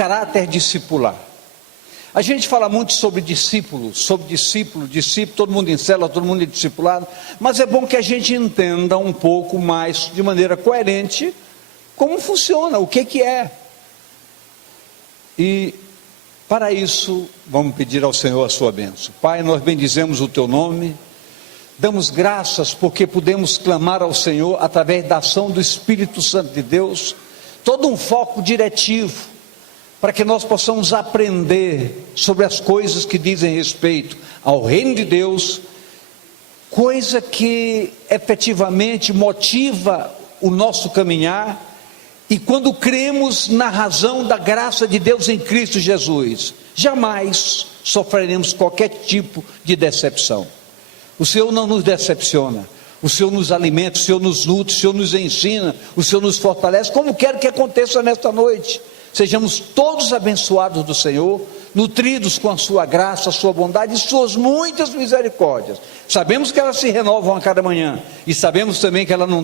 caráter discipular. A gente fala muito sobre discípulo, discípulo, todo mundo em célula, todo mundo em discipulado, mas é bom que a gente entenda um pouco mais, de maneira coerente, como funciona, o que é. E para isso, vamos pedir ao Senhor a sua bênção. Pai, nós bendizemos o teu nome, damos graças porque podemos clamar ao Senhor através da ação do Espírito Santo de Deus, todo um foco diretivo, para que nós possamos aprender sobre as coisas que dizem respeito ao reino de Deus, coisa que efetivamente motiva o nosso caminhar, e quando cremos na razão da graça de Deus em Cristo Jesus, jamais sofreremos qualquer tipo de decepção. O Senhor não nos decepciona, o Senhor nos alimenta, o Senhor nos nutre, o Senhor nos ensina, o Senhor nos fortalece, como quero que aconteça nesta noite. Sejamos todos abençoados do Senhor, nutridos com a sua graça, a sua bondade e suas muitas misericórdias. Sabemos que elas se renovam a cada manhã, e sabemos também que elas não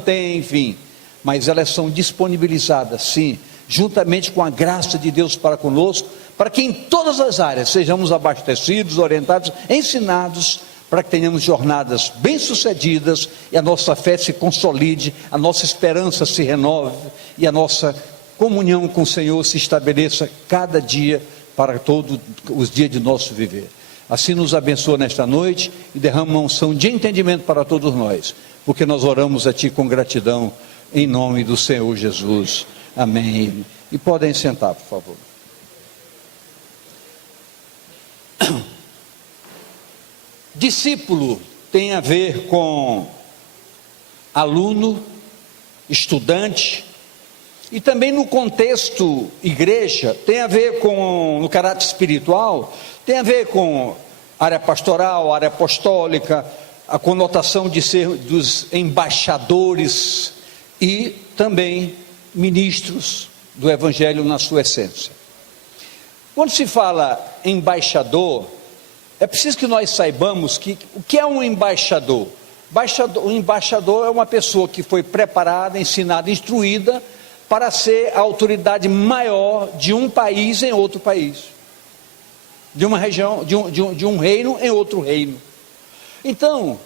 têm fim, mas elas são disponibilizadas, sim, juntamente com a graça de Deus para conosco, para que em todas as áreas sejamos abastecidos, orientados, ensinados, para que tenhamos jornadas bem-sucedidas, e a nossa fé se consolide, a nossa esperança se renove, e a nossa comunhão com o Senhor se estabeleça cada dia, para todos os dias de nosso viver. Assim nos abençoa nesta noite, e derrama uma unção de entendimento para todos nós, porque nós oramos a Ti com gratidão, em nome do Senhor Jesus, amém. E podem sentar, por favor. Discípulo tem a ver com aluno, estudante, e também no contexto igreja, tem a ver com, no caráter espiritual, tem a ver com área pastoral, área apostólica, a conotação de ser dos embaixadores e também ministros do Evangelho na sua essência. Quando se fala embaixador, é preciso que nós saibamos o que é um embaixador. O embaixador é uma pessoa que foi preparada, ensinada, instruída para ser a autoridade maior de um país em outro país, de uma região, de um reino em outro reino. Então,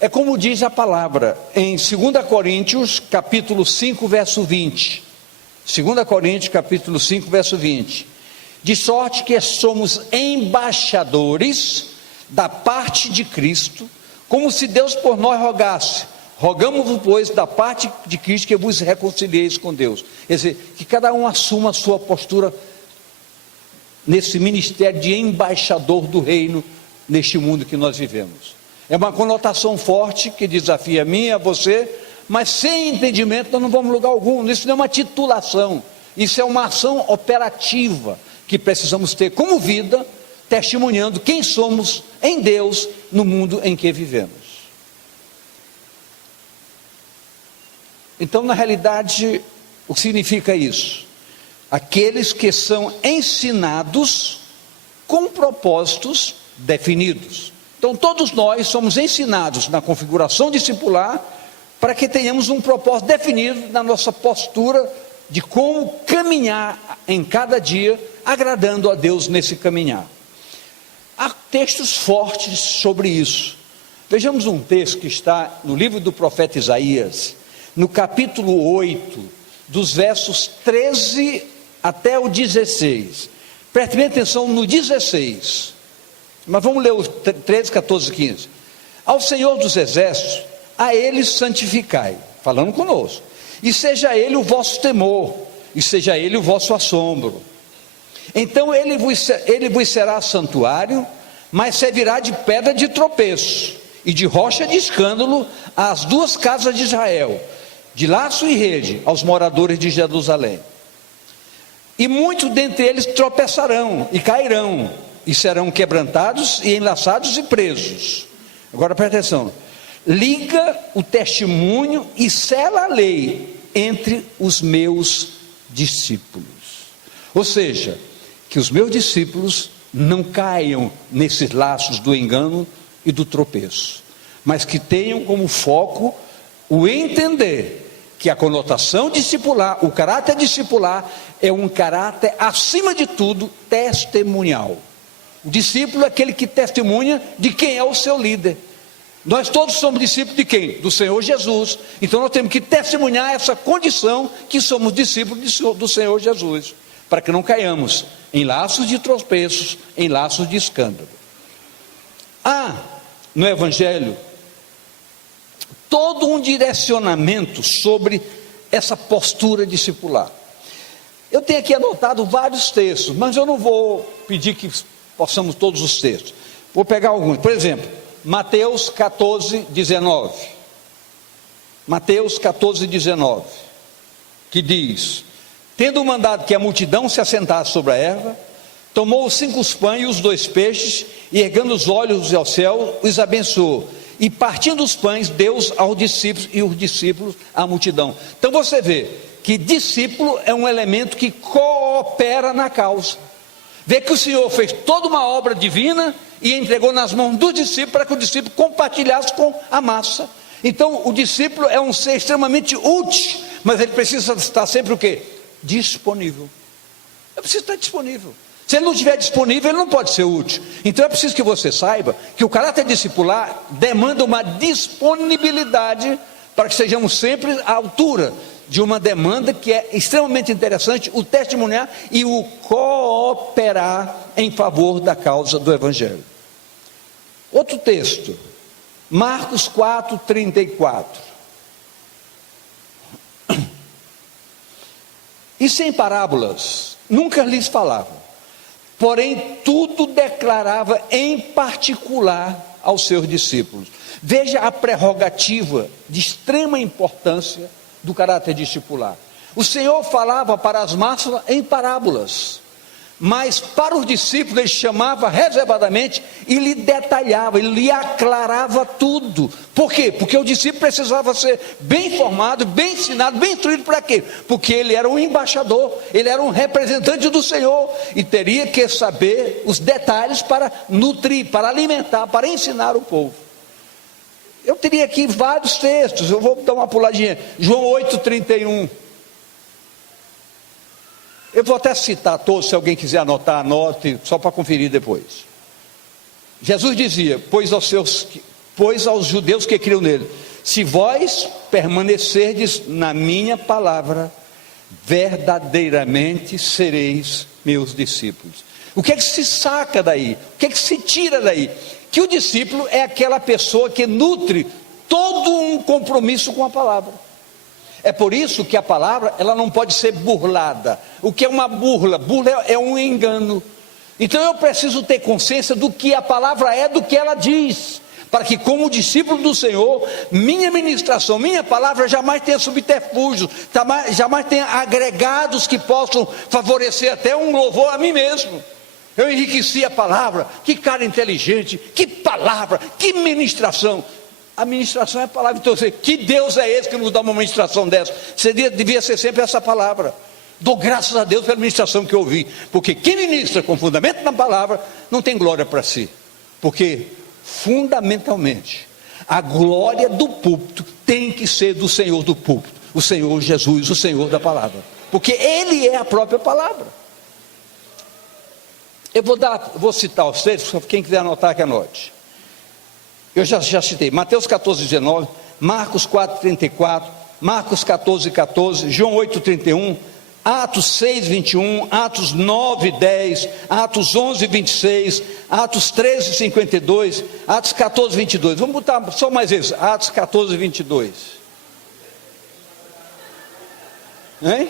é como diz a palavra em 2 Coríntios capítulo 5 verso 20, 2 Coríntios capítulo 5 verso 20, de sorte que somos embaixadores da parte de Cristo, como se Deus por nós rogasse. Rogamos-vos, pois, da parte de Cristo, que vos reconcilieis com Deus. Quer dizer, que cada um assuma a sua postura nesse ministério de embaixador do reino, neste mundo que nós vivemos. É uma conotação forte, que desafia a mim e a você, mas sem entendimento nós não vamos a lugar algum. Isso não é uma titulação, isso é uma ação operativa, que precisamos ter como vida, testemunhando quem somos em Deus, no mundo em que vivemos. Então, na realidade, o que significa isso? Aqueles que são ensinados com propósitos definidos. Então, todos nós somos ensinados na configuração discipular para que tenhamos um propósito definido na nossa postura de como caminhar em cada dia, agradando a Deus nesse caminhar. Há textos fortes sobre isso. Vejamos um texto que está no livro do profeta Isaías, no capítulo 8, dos versos 13 até o 16. Preste bem atenção no 16, mas vamos ler os 13, 14 e 15. Ao Senhor dos Exércitos, a Ele santificai, falando conosco, e seja Ele o vosso temor, e seja Ele o vosso assombro. Então ele vos será santuário, mas servirá de pedra de tropeço, e de rocha de escândalo às duas casas de Israel, de laço e rede aos moradores de Jerusalém. E muitos dentre eles tropeçarão e cairão, e serão quebrantados e enlaçados e presos. Agora presta atenção: liga o testemunho e sela a lei entre os meus discípulos. Ou seja, que os meus discípulos não caiam nesses laços do engano e do tropeço, mas que tenham como foco o entender que a conotação discipular, o caráter discipular, é um caráter, acima de tudo, testemunial. O discípulo é aquele que testemunha de quem é o seu líder. Nós todos somos discípulos de quem? Do Senhor Jesus. Então nós temos que testemunhar essa condição que somos discípulos do Senhor Jesus, para que não caiamos em laços de tropeços, em laços de escândalo. Há no Evangelho todo um direcionamento sobre essa postura discipular. Eu tenho aqui anotado vários textos, mas eu não vou pedir que possamos todos os textos. Vou pegar alguns. Por exemplo, Mateus 14, 19. Mateus 14, 19. Que diz: tendo mandado que a multidão se assentasse sobre a erva, tomou os 5 pães e os 2 peixes, e erguendo os olhos ao céu, os abençoou. E partindo os pães, deu aos discípulos, e os discípulos à multidão. Então você vê que discípulo é um elemento que coopera na causa. Vê que o Senhor fez toda uma obra divina e entregou nas mãos do discípulo para que o discípulo compartilhasse com a massa. Então o discípulo é um ser extremamente útil, mas ele precisa estar sempre o quê? Disponível. Ele precisa estar disponível. Se ele não estiver disponível, ele não pode ser útil. Então é preciso que você saiba que o caráter discipular demanda uma disponibilidade para que sejamos sempre à altura de uma demanda que é extremamente interessante, o testemunhar e o cooperar em favor da causa do Evangelho. Outro texto, Marcos 4, 34. E sem parábolas, nunca lhes falava, porém tudo declarava em particular aos seus discípulos. Veja a prerrogativa de extrema importância do caráter discipular. O Senhor falava para as massas em parábolas, mas para os discípulos ele chamava reservadamente e lhe detalhava, ele lhe aclarava tudo. Por quê? Porque o discípulo precisava ser bem formado, bem ensinado, bem instruído. Para quê? Porque ele era um embaixador, ele era um representante do Senhor e teria que saber os detalhes para nutrir, para alimentar, para ensinar o povo. Eu teria aqui vários textos, eu vou dar uma puladinha. João 8,31. Eu vou até citar todos, se alguém quiser anotar, anote, só para conferir depois. Jesus dizia, pois aos judeus que criam nele, se vós permanecerdes na minha palavra, verdadeiramente sereis meus discípulos. O que é que se saca daí? O que é que se tira daí? Que o discípulo é aquela pessoa que nutre todo um compromisso com a palavra. É por isso que a palavra, ela não pode ser burlada. O que é uma burla? Burla é um engano. Então eu preciso ter consciência do que a palavra é, do que ela diz, para que como discípulo do Senhor, minha ministração, minha palavra jamais tenha subterfúgios, jamais tenha agregados que possam favorecer até um louvor a mim mesmo. Eu enriqueci a palavra, que cara inteligente, que palavra, que ministração. A ministração é a palavra. Então, que Deus é esse que nos dá uma ministração dessa? Devia ser sempre essa palavra. Dou graças a Deus pela ministração que eu ouvi, porque quem ministra com fundamento na palavra, não tem glória para si, porque fundamentalmente, a glória do púlpito tem que ser do Senhor do púlpito, o Senhor Jesus, o Senhor da palavra, porque Ele é a própria palavra. Eu vou citar os textos, quem quiser anotar que anote. Eu já citei, Mateus 14, 19, Marcos 4, 34, Marcos 14, 14, João 8, 31, Atos 6, 21, Atos 9, 10, Atos 11, 26, Atos 13, 52, Atos 14, 22. Vamos botar só mais vezes, Atos 14, 22. Hein?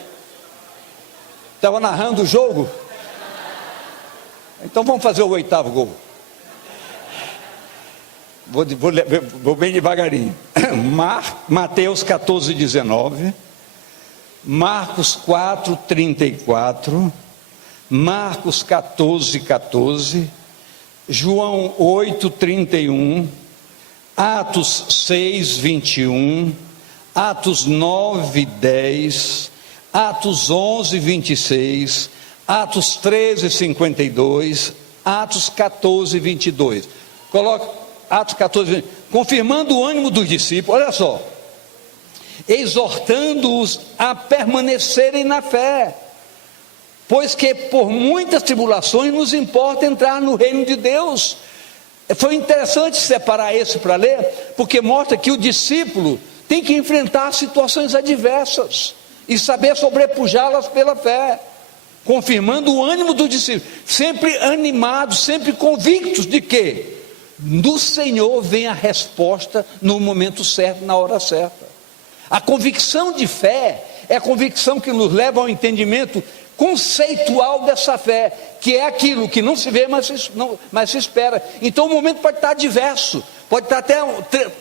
Estava narrando o jogo? Então vamos fazer o 8º gol. Vou bem devagarinho. Mateus 14, 19, Marcos 4, 34, Marcos 14, 14, João 8, 31, Atos 6, 21, Atos 9, 10, Atos 11, 26, Atos 13, 52, Atos 14, 22. Coloca Atos 14, 22. Confirmando o ânimo dos discípulos, olha só. exortando-os a permanecerem na fé, pois que por muitas tribulações nos importa entrar no reino de Deus. Foi interessante separar esse para ler, porque mostra que o discípulo tem que enfrentar situações adversas e saber sobrepujá-las pela fé, confirmando o ânimo do discípulo, sempre animados, sempre convictos de que do Senhor vem a resposta no momento certo, na hora certa. A convicção de fé é a convicção que nos leva ao entendimento conceitual dessa fé, que é aquilo que não se vê, mas se espera. Então o momento pode estar adverso, pode estar até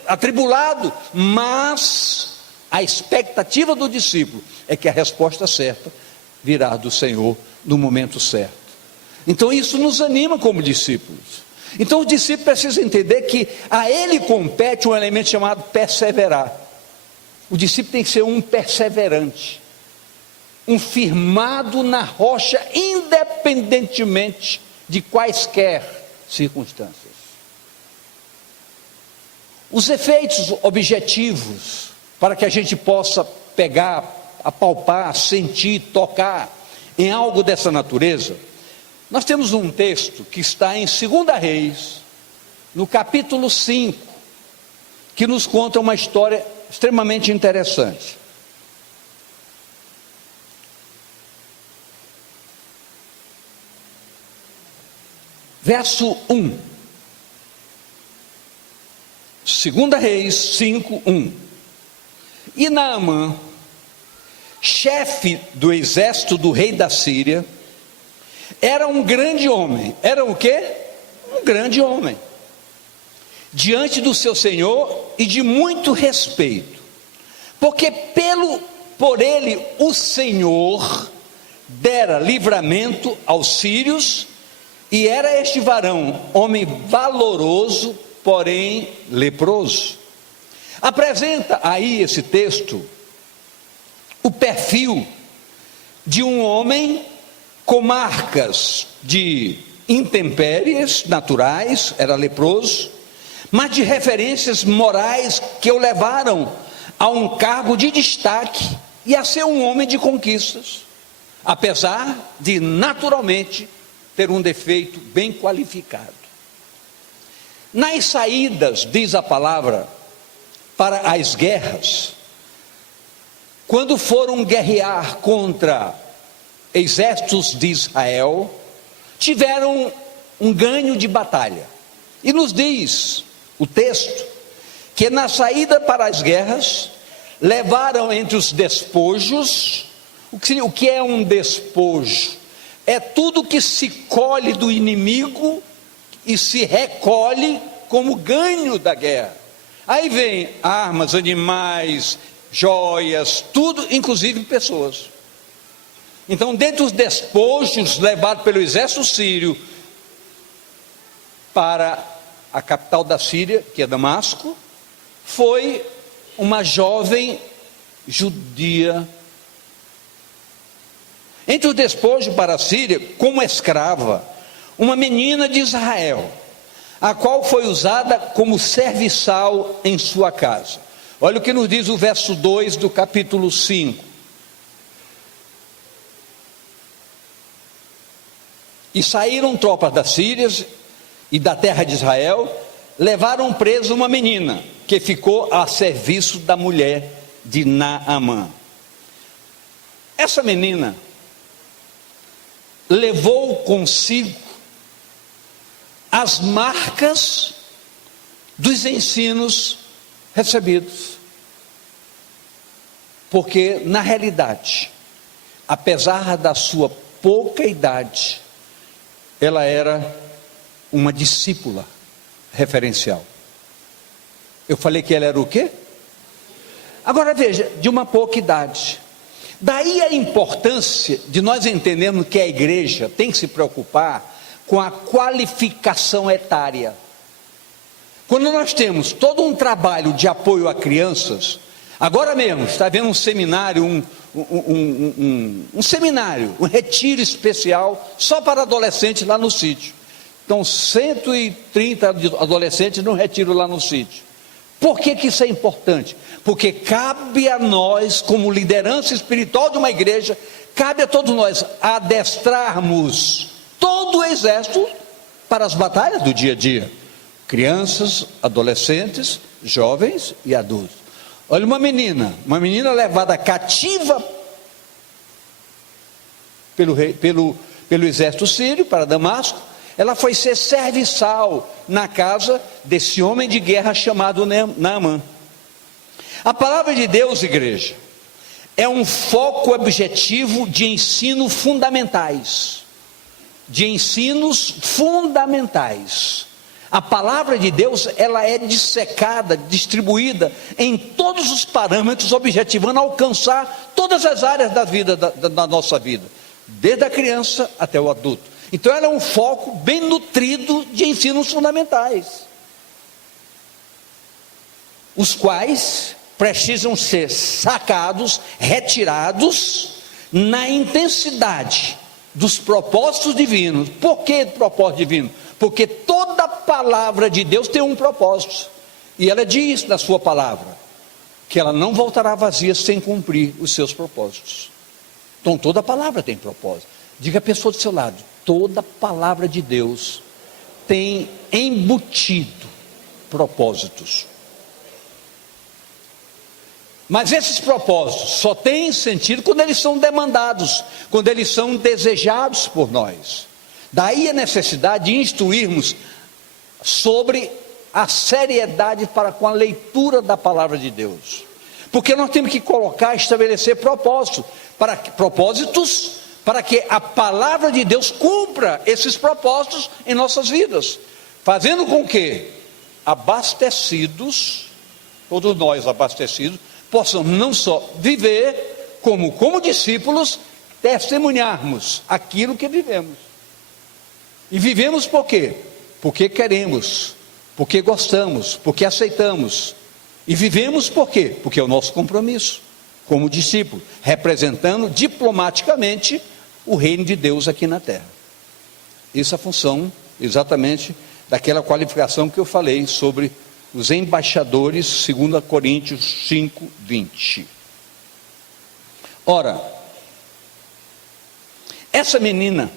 atribulado, mas a expectativa do discípulo é que a resposta certa virá do Senhor no momento certo. Então isso nos anima como discípulos. Então o discípulo precisa entender que a ele compete um elemento chamado perseverar. O discípulo tem que ser um perseverante, um firmado na rocha, independentemente de quaisquer circunstâncias. Os efeitos objetivos, para que a gente possa pegar, apalpar, sentir, tocar em algo dessa natureza, nós temos um texto que está em 2 Reis, no capítulo 5, que nos conta uma história extremamente interessante. Verso 1. 2 Reis 5, 1. E Naamã, chefe do exército do rei da Síria, era um grande homem. Era o quê? Um grande homem, diante do seu senhor, e de muito respeito, porque por ele o Senhor dera livramento aos sírios, e era este varão homem valoroso, porém leproso. Apresenta aí esse texto o perfil de um homem com marcas de intempéries naturais, era leproso, mas de referências morais que o levaram a um cargo de destaque e a ser um homem de conquistas, apesar de naturalmente ter um defeito bem qualificado. Nas saídas, diz a palavra, para as guerras, quando foram guerrear contra exércitos de Israel, tiveram um ganho de batalha. E nos diz o texto que na saída para as guerras levaram entre os despojos. O que é um despojo? É tudo que se colhe do inimigo e se recolhe como ganho da guerra. Aí vem armas, animais, joias, tudo, inclusive pessoas. Então, dentre os despojos levados pelo exército sírio para a capital da Síria, que é Damasco, foi uma jovem judia. Entre os despojos para a Síria, como escrava, uma menina de Israel, a qual foi usada como serviçal em sua casa. Olha o que nos diz o verso 2 do capítulo 5. E saíram tropas da Síria e da terra de Israel, levaram preso uma menina, que ficou a serviço da mulher de Naamã. Essa menina levou consigo as marcas dos ensinos recebidos, porque na realidade, apesar da sua pouca idade, ela era uma discípula referencial. Eu falei que ela era o quê? Agora veja, de uma pouca idade. Daí a importância de nós entendermos que a igreja tem que se preocupar com a qualificação etária. Quando nós temos todo um trabalho de apoio a crianças, agora mesmo está havendo um seminário, um retiro especial só para adolescentes lá no sítio. Então 130 adolescentes num retiro lá no sítio. Por que que isso é importante? Porque cabe a nós, como liderança espiritual de uma igreja, cabe a todos nós adestrarmos todo o exército para as batalhas do dia a dia. Crianças, adolescentes, jovens e adultos. Olha, uma menina levada cativa pelo exército sírio para Damasco, ela foi ser serviçal na casa desse homem de guerra chamado Naamã. A palavra de Deus, igreja, é um foco objetivo de ensino fundamentais, de ensinos fundamentais. A palavra de Deus, ela é dissecada, distribuída em todos os parâmetros, objetivando alcançar todas as áreas da vida, da nossa vida, desde a criança até o adulto. Então ela é um foco bem nutrido de ensinos fundamentais, os quais precisam ser sacados, retirados na intensidade dos propósitos divinos. Por que propósito divino? Porque toda palavra de Deus tem um propósito, e ela diz na sua palavra que ela não voltará vazia sem cumprir os seus propósitos. Então toda palavra tem propósito. Diga a pessoa do seu lado: toda palavra de Deus tem embutido propósitos. Mas esses propósitos só têm sentido quando eles são demandados, quando eles são desejados por nós. Daí a necessidade de instruirmos sobre a seriedade para com a leitura da palavra de Deus, porque nós temos que estabelecer propósitos para que a palavra de Deus cumpra esses propósitos em nossas vidas, fazendo com que abastecidos, todos nós abastecidos, possamos não só viver, como discípulos, testemunharmos aquilo que vivemos. E vivemos por quê? Porque queremos, porque gostamos, porque aceitamos. E vivemos por quê? Porque é o nosso compromisso, como discípulo, representando diplomaticamente o reino de Deus aqui na terra. Isso é a função exatamente daquela qualificação que eu falei sobre os embaixadores, 2 Coríntios 5, 20. Ora, essa menina,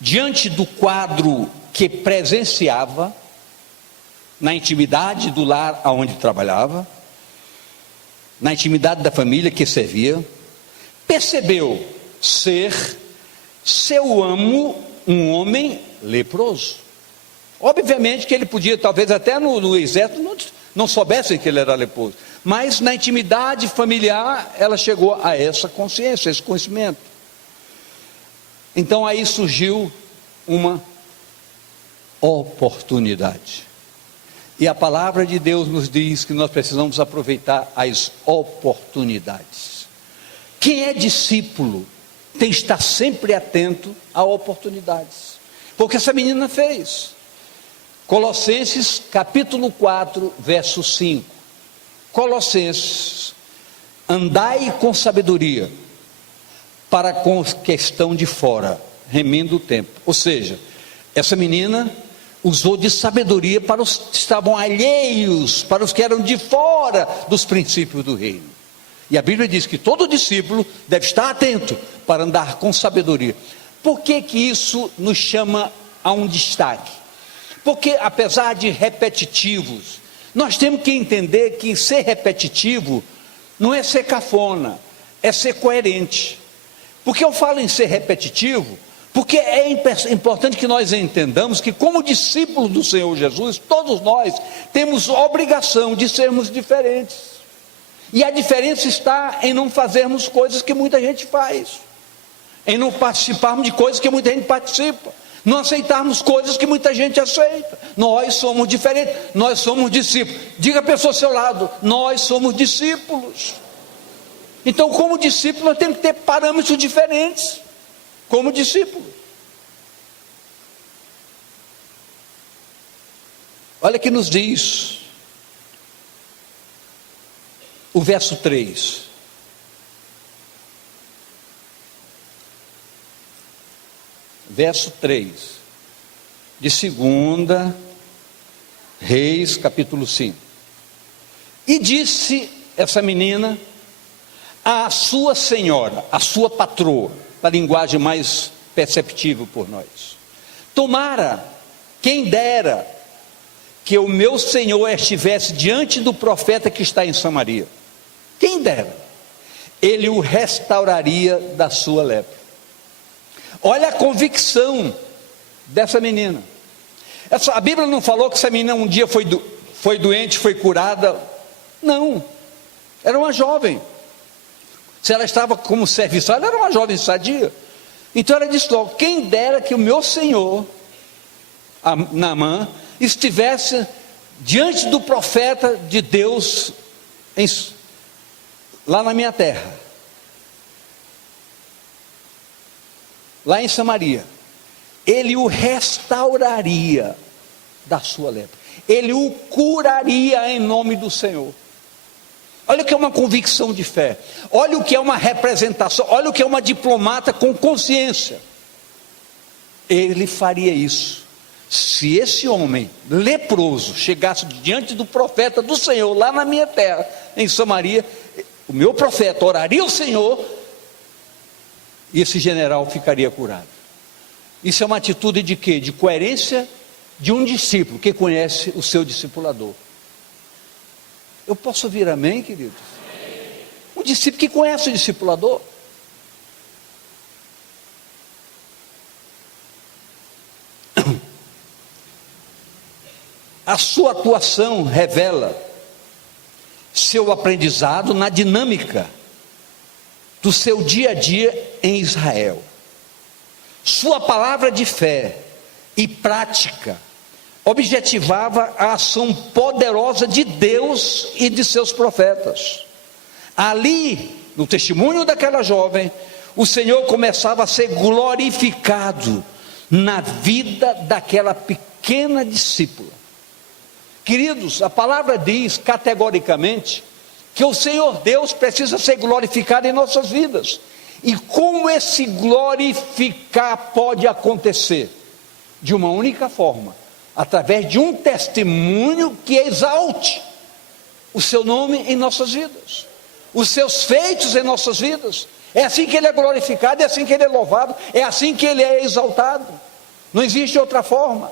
diante do quadro que presenciava, na intimidade do lar onde trabalhava, na intimidade da família que servia, percebeu ser seu amo um homem leproso. Obviamente que ele podia, talvez até no exército, não soubesse que ele era leproso, mas na intimidade familiar ela chegou a essa consciência, esse conhecimento. Então aí surgiu uma oportunidade, e a palavra de Deus nos diz que nós precisamos aproveitar as oportunidades. Quem é discípulo tem que estar sempre atento a oportunidades, porque essa menina fez. Colossenses capítulo 4, verso 5. Colossenses: andai com sabedoria, para com a questão de fora, remindo o tempo. Ou seja, essa menina usou de sabedoria para os que estavam alheios, para os que eram de fora dos princípios do reino. E a Bíblia diz que todo discípulo deve estar atento para andar com sabedoria. Por que que isso nos chama a um destaque? Porque apesar de repetitivos, nós temos que entender que ser repetitivo não é ser cafona, é ser coerente. Porque eu falo em ser repetitivo, porque é importante que nós entendamos que, como discípulos do Senhor Jesus, todos nós temos obrigação de sermos diferentes. E a diferença está em não fazermos coisas que muita gente faz, em não participarmos de coisas que muita gente participa, não aceitarmos coisas que muita gente aceita. Nós somos diferentes, nós somos discípulos. Diga a pessoa ao seu lado: nós somos discípulos. Então, como discípulo, nós temos que ter parâmetros diferentes, como discípulo. Olha que nos diz o verso 3. Verso 3 de 2 Reis, capítulo 5. E disse essa menina à sua senhora, à sua patroa, para a linguagem mais perceptível por nós: tomara, quem dera, que o meu senhor estivesse diante do profeta que está em Samaria. Quem dera, ele o restauraria da sua lepra. Olha a convicção dessa menina. A Bíblia não falou que essa menina um dia foi doente, foi curada. Não, era uma jovem. Se ela estava como serviçal, ela era uma jovem sadia. Então ela disse logo: quem dera que o meu senhor Naamã estivesse diante do profeta de Deus lá na minha terra, lá em Samaria. Ele o restauraria da sua lepra, ele o curaria em nome do Senhor. Olha o que é uma convicção de fé, olha o que é uma representação, olha o que é uma diplomata com consciência. Ele faria isso se esse homem leproso chegasse diante do profeta do Senhor lá na minha terra, em Samaria. O meu profeta oraria ao Senhor e esse general ficaria curado. Isso é uma atitude de quê? De coerência de um discípulo que conhece o seu discipulador. Eu posso ouvir amém, queridos? Um discípulo que conhece o discipulador. A sua atuação revela seu aprendizado na dinâmica do seu dia a dia em Israel. Sua palavra de fé e prática objetivava a ação poderosa de Deus e de seus profetas. Ali, no testemunho daquela jovem, o Senhor começava a ser glorificado na vida daquela pequena discípula. Queridos, a palavra diz categoricamente que o Senhor Deus precisa ser glorificado em nossas vidas. E como esse glorificar pode acontecer? De uma única forma: através de um testemunho que exalte o seu nome em nossas vidas, os seus feitos em nossas vidas. É assim que ele é glorificado, é assim que ele é louvado, é assim que ele é exaltado. Não existe outra forma.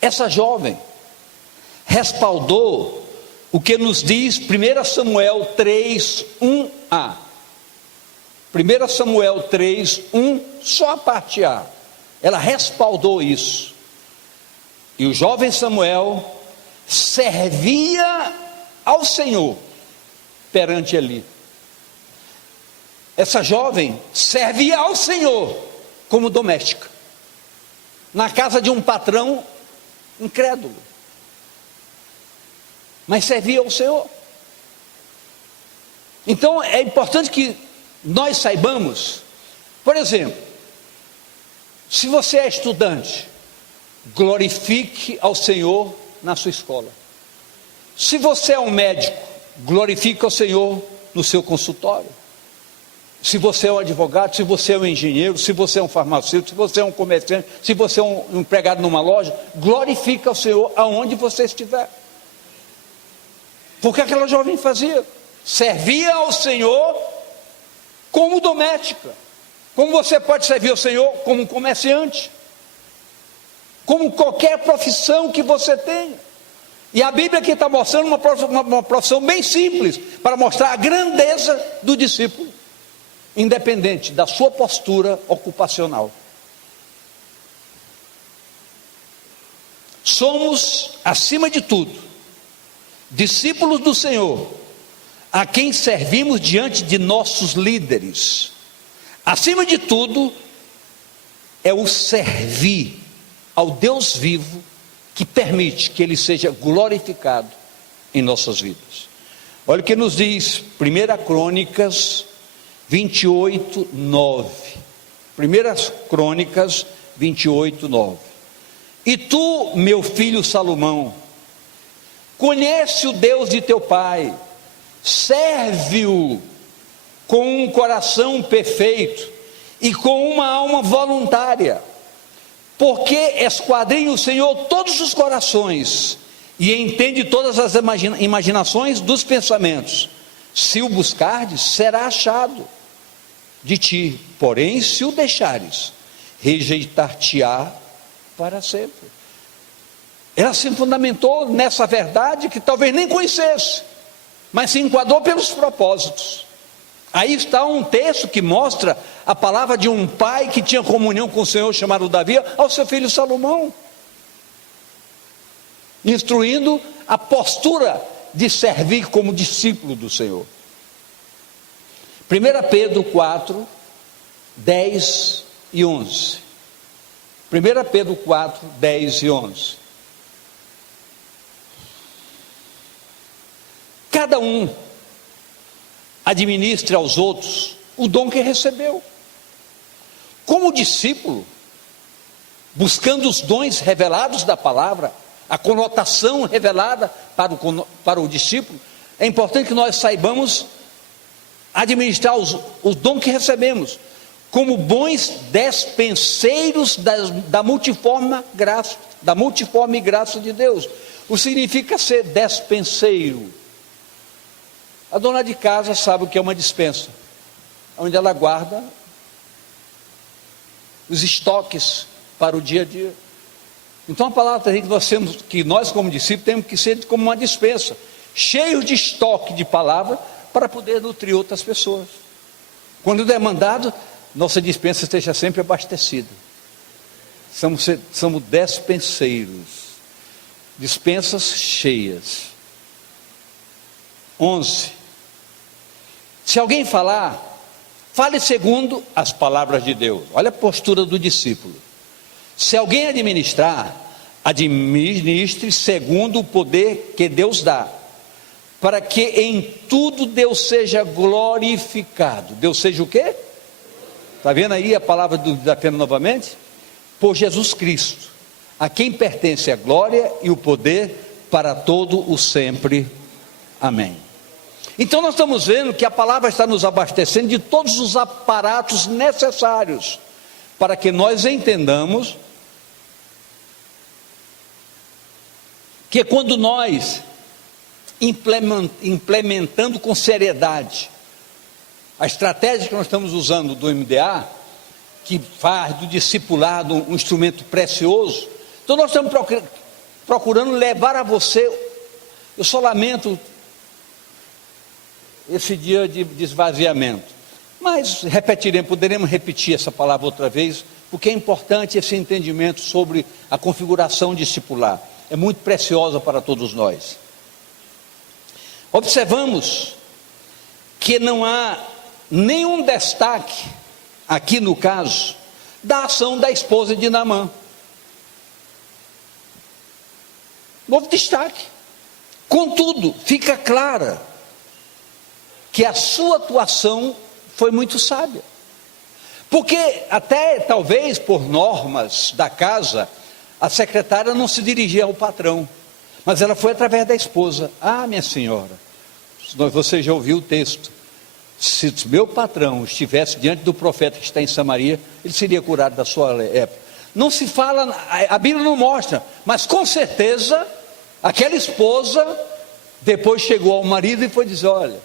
Essa jovem respaldou o que nos diz 1 Samuel 3, 1a. 1 Samuel 3, 1, só a parte A. Ela respaldou isso. E o jovem Samuel servia ao Senhor perante Eli. Essa jovem servia ao Senhor como doméstica, na casa de um patrão incrédulo, mas servia ao Senhor. Então é importante que nós saibamos, por exemplo, se você é estudante, glorifique ao Senhor na sua escola. Se você é um médico, glorifique ao Senhor no seu consultório. Se você é um advogado, se você é um engenheiro, se você é um farmacêutico, se você é um comerciante, se você é um empregado numa loja, glorifique ao Senhor aonde você estiver. Porque aquela jovem fazia, servia ao Senhor como doméstica, como você pode servir ao Senhor como comerciante, como qualquer profissão que você tenha. E a Bíblia aqui está mostrando uma profissão bem simples, para mostrar a grandeza do discípulo, independente da sua postura ocupacional. Somos, acima de tudo, discípulos do Senhor, a quem servimos diante de nossos líderes. Acima de tudo, é o servir ao Deus vivo, que permite que Ele seja glorificado em nossas vidas. Olha o que nos diz 1 Crônicas 28, 9. 1 Crônicas 28, 9. E tu, meu filho Salomão, conhece o Deus de teu pai, serve-o com um coração perfeito e com uma alma voluntária. porque esquadrinha o Senhor todos os corações, e entende todas as imaginações dos pensamentos. Se o buscardes, será achado de ti, porém se o deixares, rejeitar-te-á para sempre. Ela se fundamentou nessa verdade que talvez nem conhecesse, mas se enquadrou pelos propósitos. Aí está um texto que mostra a palavra de um pai que tinha comunhão com o Senhor, chamado Davi, ao seu filho Salomão, instruindo a postura de servir como discípulo do Senhor. 1 Pedro 4, 10 e 11. 1 Pedro 4, 10 e 11. Cada um administre aos outros o dom que recebeu. Como discípulo, buscando os dons revelados da palavra, a conotação revelada para o discípulo, é importante que nós saibamos administrar os dons que recebemos, como bons despenseiros da multiforme graça de Deus. O que significa ser despenseiro? A dona de casa sabe o que é uma despensa, onde ela guarda os estoques para o dia a dia. Então a palavra que nós como discípulos temos que ser como uma despensa, cheio de estoque de palavra, para poder nutrir outras pessoas. Quando demandado, nossa despensa esteja sempre abastecida. Somos despenseiros, dispensas cheias. 11. Se alguém falar, fale segundo as palavras de Deus. Olha a postura do discípulo. Se alguém administrar, administre segundo o poder que Deus dá, para que em tudo Deus seja glorificado. Deus seja o quê? Está vendo aí a palavra do desafio novamente? Por Jesus Cristo, a quem pertence a glória e o poder para todo o sempre. Amém. Então nós estamos vendo que a palavra está nos abastecendo de todos os aparatos necessários, para que nós entendamos que quando nós implementando com seriedade a estratégia que nós estamos usando do MDA, que faz do discipulado um instrumento precioso, então nós estamos procurando levar a você. Eu só lamento esse dia de esvaziamento, mas poderemos repetir essa palavra outra vez, porque é importante esse entendimento sobre a configuração discipular, é muito preciosa para todos nós. Observamos que não há nenhum destaque, aqui no caso, da ação da esposa de Naamã. Não houve destaque. Contudo, fica clara que a sua atuação foi muito sábia. Porque até talvez por normas da casa, a secretária não se dirigia ao patrão, mas ela foi através da esposa. Ah, minha senhora, você já ouviu o texto, se meu patrão estivesse diante do profeta que está em Samaria, ele seria curado da sua lepra. Não se fala, a Bíblia não mostra, mas com certeza, aquela esposa, depois chegou ao marido e foi dizer: olha,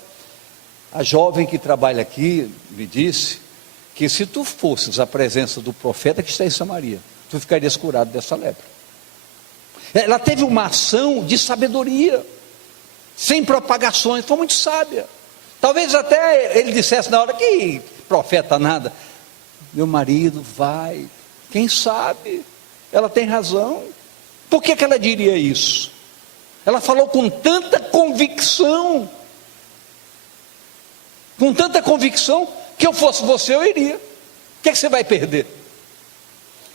a jovem que trabalha aqui me disse que se tu fosses à presença do profeta que está em Samaria, tu ficarias curado dessa lepra. Ela teve uma ação de sabedoria, sem propagações, foi muito sábia. Talvez até ele dissesse na hora: que profeta nada, meu marido vai, quem sabe, ela tem razão. Por que ela diria isso? Ela falou com tanta convicção, que eu fosse você, eu iria. O que você vai perder?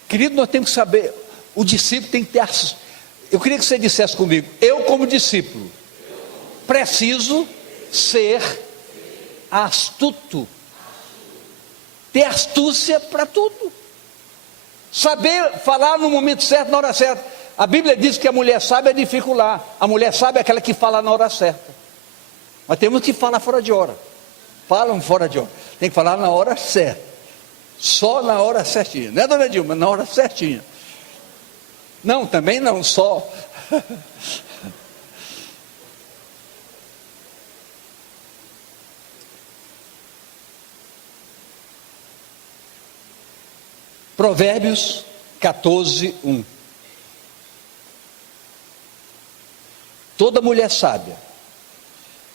Querido, nós temos que saber, o discípulo tem que ter. Eu queria que você dissesse comigo: eu como discípulo preciso ser astuto, ter astúcia para tudo, saber falar no momento certo, na hora certa. A Bíblia diz que a mulher sábia é dificular, a mulher sábia é aquela que fala na hora certa. Mas temos que falar fora de hora. Falam fora de hora, tem que falar na hora certa, só na hora certinha, não é, dona Dilma? Na hora certinha. Não, também não, só. Provérbios 14, 1. Toda mulher sábia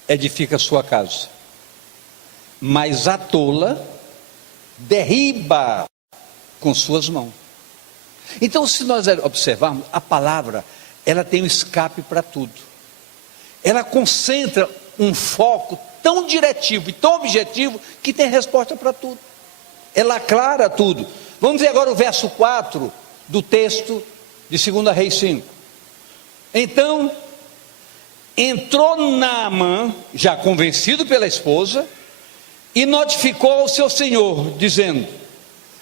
edifica sua casa, mas a tola derriba com suas mãos. Então, se nós observarmos, a palavra, ela tem um escape para tudo. Ela concentra um foco tão diretivo e tão objetivo que tem resposta para tudo. Ela aclara tudo. Vamos ver agora o verso 4 do texto de 2 Reis 5. Então, entrou Naamã, já convencido pela esposa, e notificou ao seu senhor, dizendo: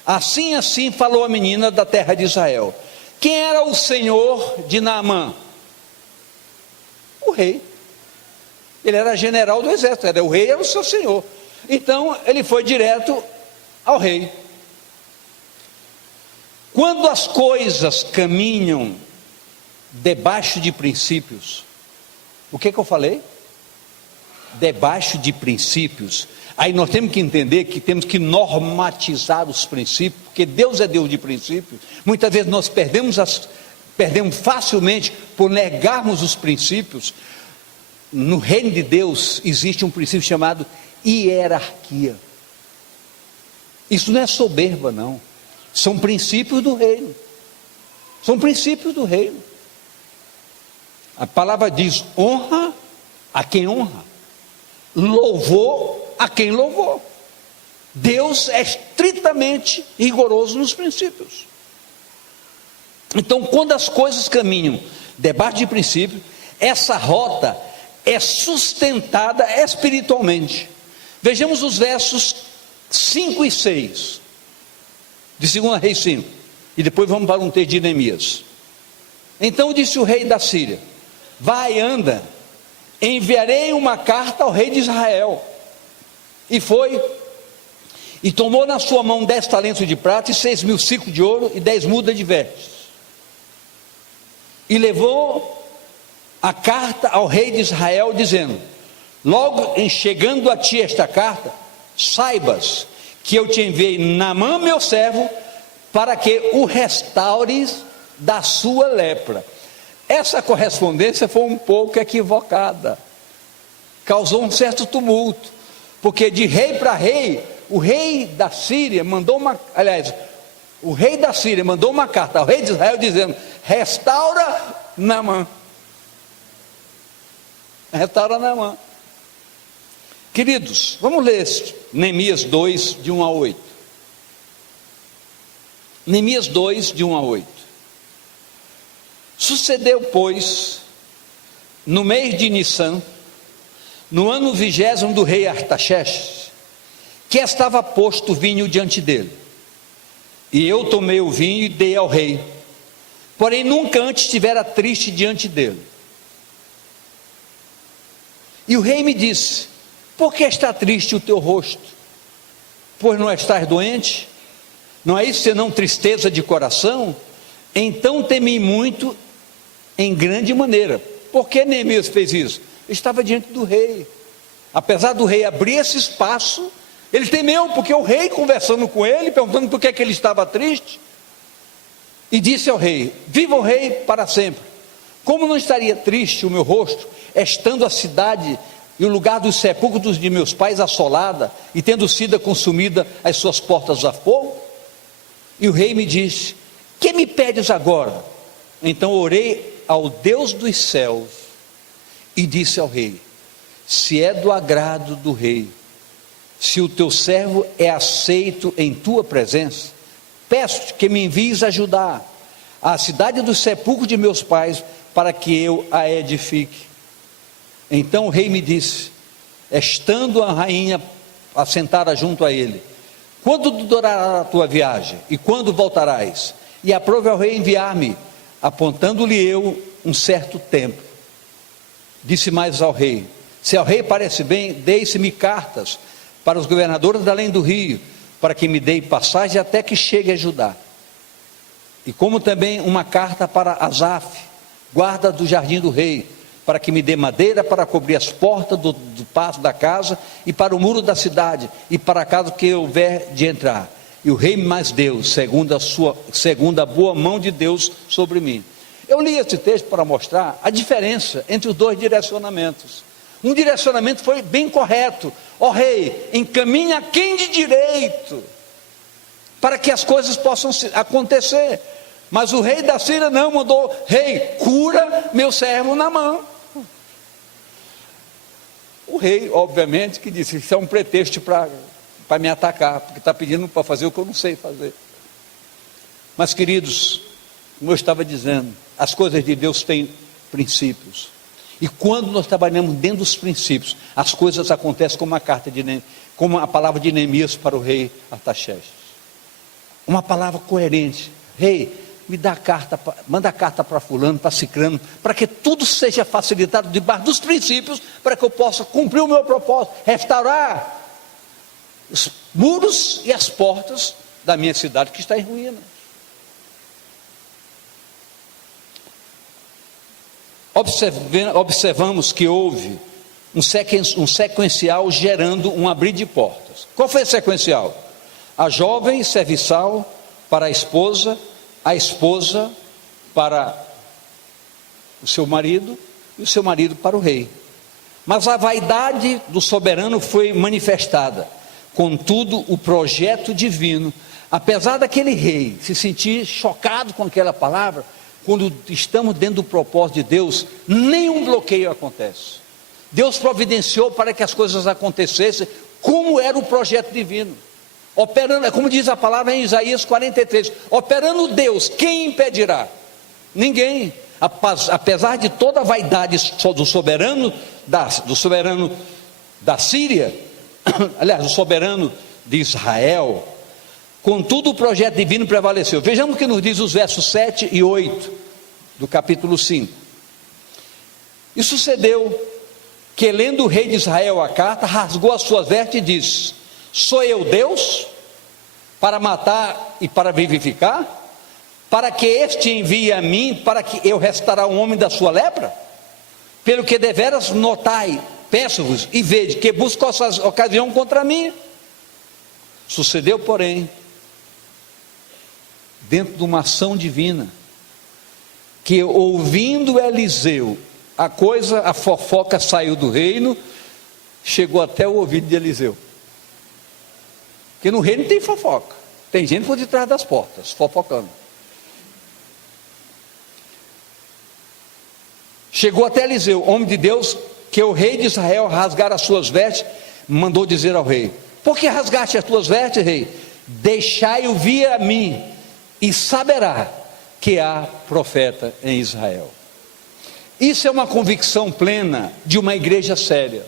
assim, assim falou a menina da terra de Israel. Quem era o senhor de Naamã? O rei. Ele era general do exército, o rei era o seu senhor. Então, ele foi direto ao rei. Quando as coisas caminham debaixo de princípios, o que eu falei? Debaixo de princípios. Aí nós temos que entender que temos que normatizar os princípios, porque Deus é Deus de princípios. Muitas vezes nós perdemos facilmente por negarmos os princípios. No reino de Deus existe um princípio chamado hierarquia. Isso não é soberba, não. São princípios do reino. São princípios do reino. A palavra diz: honra a quem honra, louvor a quem louvou. Deus é estritamente rigoroso nos princípios. Então, quando as coisas caminham debaixo de princípios, essa rota é sustentada espiritualmente. Vejamos os versos 5 e 6 de 2 Reis 5, e depois vamos para um texto de Neemias. Então disse o rei da Síria: vai, anda, enviarei uma carta ao rei de Israel. E foi, e tomou na sua mão 10 talentos de prata, e 6.000 ciclos de ouro, e 10 mudas de vestes, e levou a carta ao rei de Israel, dizendo: logo em chegando a ti esta carta, saibas que eu te enviei Naamã, meu servo, para que o restaures da sua lepra. Essa correspondência foi um pouco equivocada, causou um certo tumulto, porque de rei para rei, o rei da Síria mandou o rei da Síria mandou uma carta ao rei de Israel dizendo: restaura Naamã. Restaura Naamã. Queridos, vamos ler Neemias 2, de 1 a 8. Neemias 2, de 1 a 8. Sucedeu, pois, no mês de Nissan, no ano 20º do rei Artaxerxes, que estava posto vinho diante dele. E eu tomei o vinho e dei ao rei, porém nunca antes estivera triste diante dele. E o rei me disse: por que está triste o teu rosto? Pois não estás doente? Não é isso senão tristeza de coração? Então temi muito, em grande maneira. Por que Neemias fez isso? Estava diante do rei. Apesar do rei abrir esse espaço, ele temeu, porque o rei conversando com ele, perguntando por que ele estava triste, e disse ao rei: viva o rei para sempre. Como não estaria triste o meu rosto, estando a cidade e o lugar dos sepulcros de meus pais assolada, e tendo sido consumida as suas portas a fogo? E o rei me disse: que me pedes agora? Então orei ao Deus dos céus e disse ao rei: se é do agrado do rei, se o teu servo é aceito em tua presença, peço-te que me envies ajudar a cidade dos sepulcros de meus pais, para que eu a edifique. Então o rei me disse, estando a rainha assentada junto a ele: quando durará a tua viagem, e quando voltarás? E aprove ao rei enviar-me, apontando-lhe eu um certo tempo. Disse mais ao rei: se ao rei parece bem, deixe-me cartas para os governadores da além do rio, para que me deem passagem até que chegue a Judá. e como também uma carta para Asaf, guarda do jardim do rei, para que me dê madeira para cobrir as portas do pátio da casa, e para o muro da cidade, e para a casa que houver de entrar. E o rei mais deu, segundo a boa mão de Deus sobre mim. Eu li esse texto para mostrar a diferença entre os dois direcionamentos. Um direcionamento foi bem correto: ó rei, encaminha quem de direito, para que as coisas possam acontecer. Mas o rei da Síria não, mandou: rei, cura meu servo Naamã. O rei, obviamente, que disse: isso é um pretexto para me atacar, porque está pedindo para fazer o que eu não sei fazer. Mas, queridos, como eu estava dizendo, as coisas de Deus têm princípios, e quando nós trabalhamos dentro dos princípios, as coisas acontecem, como como a palavra de Neemias para o rei Artaxerxes, uma palavra coerente: rei, me dá a carta, manda a carta para fulano, para ciclano, para que tudo seja facilitado debaixo dos princípios, para que eu possa cumprir o meu propósito, restaurar os muros e as portas da minha cidade que está em ruínas. Observamos que houve um sequencial gerando um abrir de portas. Qual foi o sequencial? A jovem serviçal para a esposa para o seu marido, e o seu marido para o rei. Mas a vaidade do soberano foi manifestada. Contudo, o projeto divino, apesar daquele rei se sentir chocado com aquela palavra, quando estamos dentro do propósito de Deus, nenhum bloqueio acontece. Deus providenciou para que as coisas acontecessem como era o projeto divino. Operando, como diz a palavra em Isaías 43, operando Deus, quem impedirá? Ninguém. Apesar de toda a vaidade do soberano da Síria, aliás, o soberano de Israel, contudo o projeto divino prevaleceu. Vejamos o que nos diz os versos 7 e 8 do capítulo 5. E sucedeu que, lendo o rei de Israel a carta, rasgou as suas vestes e disse: sou eu Deus para matar e para vivificar? Para que este envie a mim, para que eu restaurar um homem da sua lepra? Pelo que deveras notai, peço-vos e vede que busco essa ocasião contra mim. Sucedeu, porém, dentro de uma ação divina, que ouvindo Eliseu, a fofoca saiu do reino, chegou até o ouvido de Eliseu. Porque no reino tem fofoca, tem gente por detrás das portas, fofocando. Chegou até Eliseu, homem de Deus, que o rei de Israel rasgara as suas vestes, mandou dizer ao rei: por que rasgaste as tuas vestes, rei? Deixai-o vir a mim, e saberá que há profeta em Israel. Isso é uma convicção plena de uma igreja séria.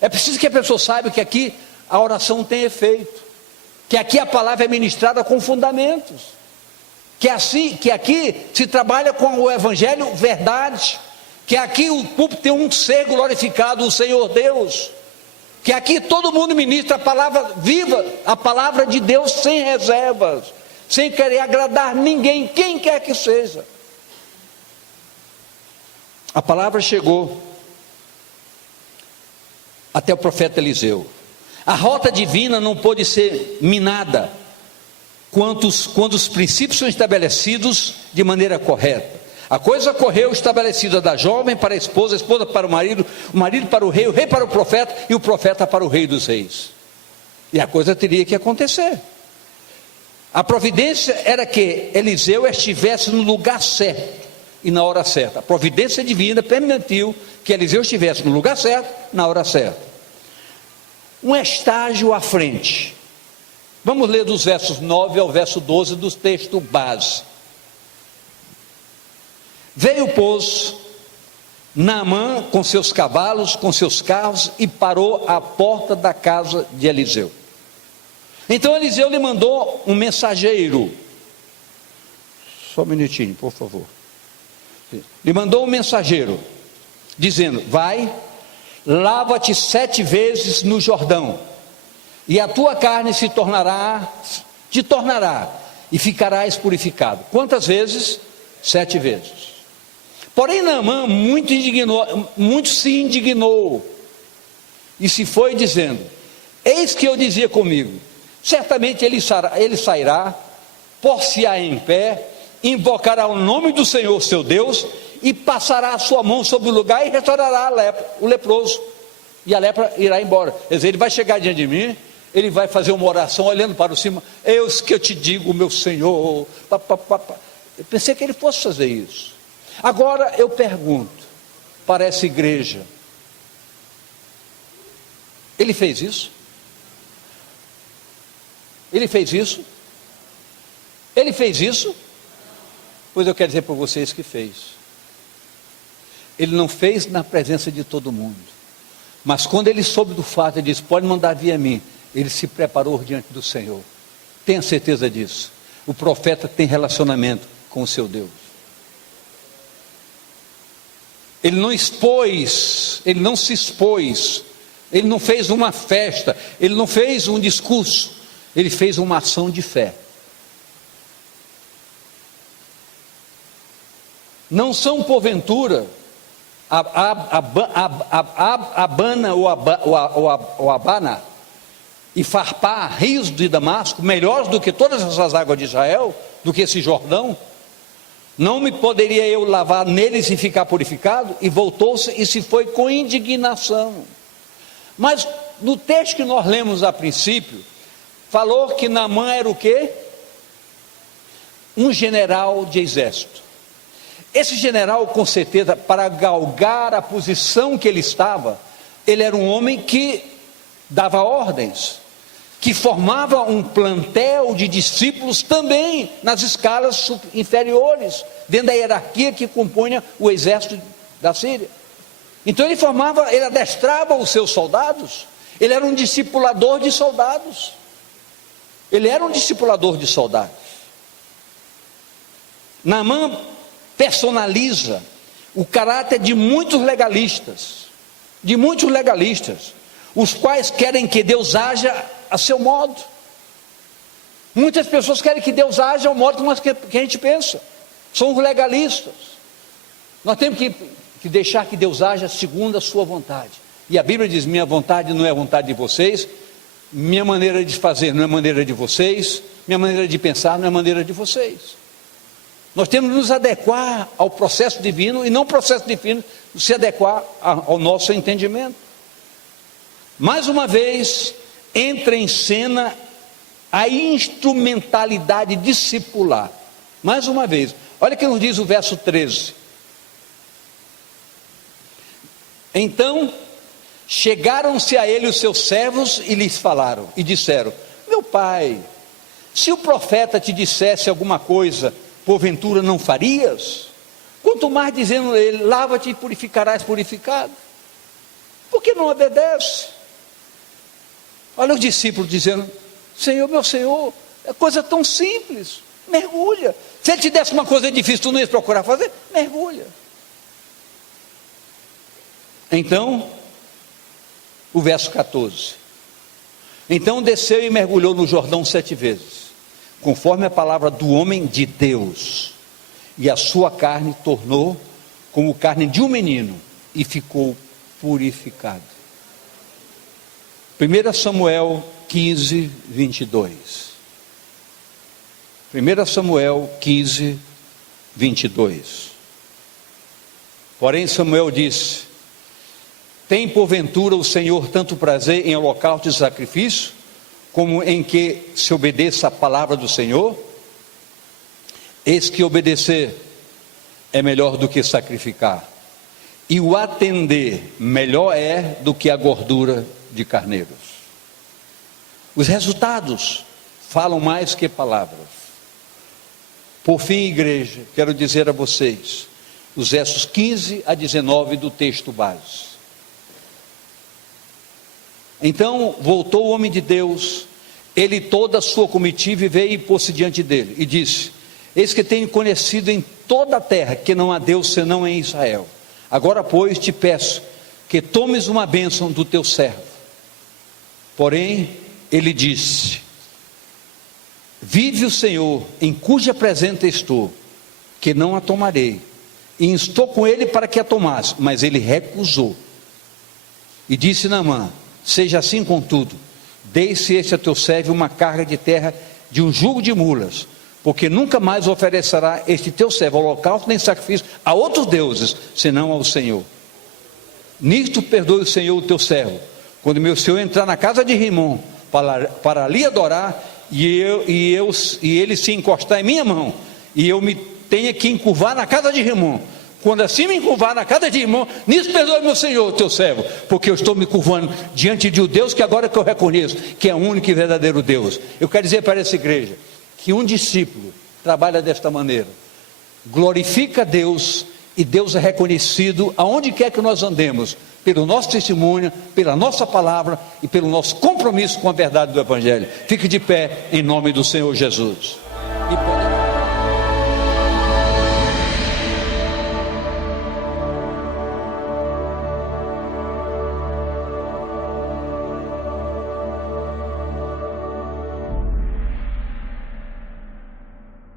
É preciso que a pessoa saiba que aqui a oração tem efeito, que aqui a palavra é ministrada com fundamentos, que aqui se trabalha com o evangelho verdade, que aqui o púlpito tem um ser glorificado, o Senhor Deus, que aqui todo mundo ministra a palavra viva, a palavra de Deus sem reservas, sem querer agradar ninguém, quem quer que seja. A palavra chegou até o profeta Eliseu. A rota divina não pode ser minada quando os princípios são estabelecidos de maneira correta. A coisa correu estabelecida da jovem para a esposa para o marido para o rei para o profeta, e o profeta para o rei dos reis. E a coisa teria que acontecer. A providência era que Eliseu estivesse no lugar certo e na hora certa. A providência divina permitiu que Eliseu estivesse no lugar certo, na hora certa. Um estágio à frente. Vamos ler dos versos 9 ao verso 12 do texto base. Veio, pois, Naamã com seus cavalos, com seus carros, e parou à porta da casa de Eliseu. Então Eliseu lhe mandou um mensageiro. Só um minutinho, por favor. Lhe mandou um mensageiro, dizendo: vai, lava-te 7 vezes no Jordão, e a tua carne te tornará, e ficarás purificado. Quantas vezes? 7 vezes. Porém Naamã muito se indignou, e se foi dizendo: eis que eu dizia comigo, certamente ele sairá, pôr-se-á em pé, invocará o nome do Senhor seu Deus, e passará a sua mão sobre o lugar, e restaurará o leproso, e a lepra irá embora. Quer dizer, ele vai chegar diante de mim, ele vai fazer uma oração, olhando para o cima: eis que eu te digo, meu Senhor. Eu pensei que ele fosse fazer isso. Agora eu pergunto para essa igreja: ele fez isso? Ele fez isso? Ele fez isso? Pois eu quero dizer para vocês que fez. Ele não fez na presença de todo mundo, mas quando ele soube do fato, ele disse: pode mandar via mim. Ele se preparou diante do Senhor. Tenha certeza disso. O profeta tem relacionamento com o seu Deus. Ele não expôs, ele não se expôs, ele não fez uma festa, ele não fez um discurso, ele fez uma ação de fé. Não são porventura Abana ou Abana e Farpá, rios de Damasco, melhores do que todas essas águas de Israel, do que esse Jordão? Não me poderia eu lavar neles e ficar purificado? E voltou-se e se foi com indignação. Mas no texto que nós lemos a princípio, falou que Naamã era o quê? Um general de exército. Esse general, com certeza, para galgar a posição que ele estava, ele era um homem que dava ordens, que formava um plantel de discípulos também nas escalas inferiores, dentro da hierarquia que compunha o exército da Síria. Então ele adestrava os seus soldados, ele era um discipulador de soldados. Naamã personaliza o caráter de muitos legalistas, os quais querem que Deus haja a seu modo. Muitas pessoas querem que Deus haja ao modo que a gente pensa. São os legalistas. Nós temos que deixar que Deus haja segundo a sua vontade. E a Bíblia diz: minha vontade não é a vontade de vocês, minha maneira de fazer não é a maneira de vocês, minha maneira de pensar não é a maneira de vocês. Nós temos que nos adequar ao processo divino, e não o processo divino se adequar ao nosso entendimento. Mais uma vez entra em cena a instrumentalidade discipular. Mais uma vez, olha o que nos diz o verso 13. Então chegaram-se a ele os seus servos e lhes falaram, e disseram: meu pai, se o profeta te dissesse alguma coisa, porventura não farias? Quanto mais dizendo a ele: lava-te e purificarás purificado. Por que não obedece? Olha os discípulos dizendo: Senhor, meu Senhor, é coisa tão simples, mergulha. Se ele te desse uma coisa difícil, tu não ias procurar fazer? Mergulha. Então, o verso 14: então desceu e mergulhou no Jordão 7 vezes, conforme a palavra do homem de Deus, e a sua carne tornou como carne de um menino, e ficou purificado. 1 Samuel 15, 22. 1 Samuel 15, 22. Porém Samuel disse: tem porventura o Senhor tanto prazer em holocausto e sacrifício, como em que se obedeça a palavra do Senhor? Eis que obedecer é melhor do que sacrificar, e o atender melhor é do que a gordura de carneiros. Os resultados falam mais que palavras. Por fim, igreja, quero dizer a vocês os versos 15 a 19 do texto base. Então voltou o homem de Deus, ele e toda a sua comitiva, e veio e pôs-se diante dele, e disse: eis que tenho conhecido em toda a terra que não há Deus senão em Israel. Agora, pois, te peço que tomes uma bênção do teu servo. Porém, ele disse: vive o Senhor, em cuja presença estou, que não a tomarei. E instou com ele para que a tomasse, mas ele recusou. E disse Naamã: seja assim contudo, dê-se este a teu servo uma carga de terra de um jugo de mulas, porque nunca mais oferecerá este teu servo holocausto nem sacrifício a outros deuses, senão ao Senhor. Nisto perdoe o Senhor o teu servo, quando meu senhor entrar na casa de Rimom, para ali adorar, e ele se encostar em minha mão, e eu me tenha que encurvar na casa de Rimom. Quando assim me encurvar na casa de Rimom, nisso perdoe meu senhor o teu servo, porque eu estou me curvando diante de um Deus que agora que eu reconheço, que é o único e verdadeiro Deus. Eu quero dizer para essa igreja, que um discípulo trabalha desta maneira, glorifica a Deus, e Deus é reconhecido aonde quer que nós andemos, pelo nosso testemunho, pela nossa palavra e pelo nosso compromisso com a verdade do Evangelho. Fique de pé em nome do Senhor Jesus. E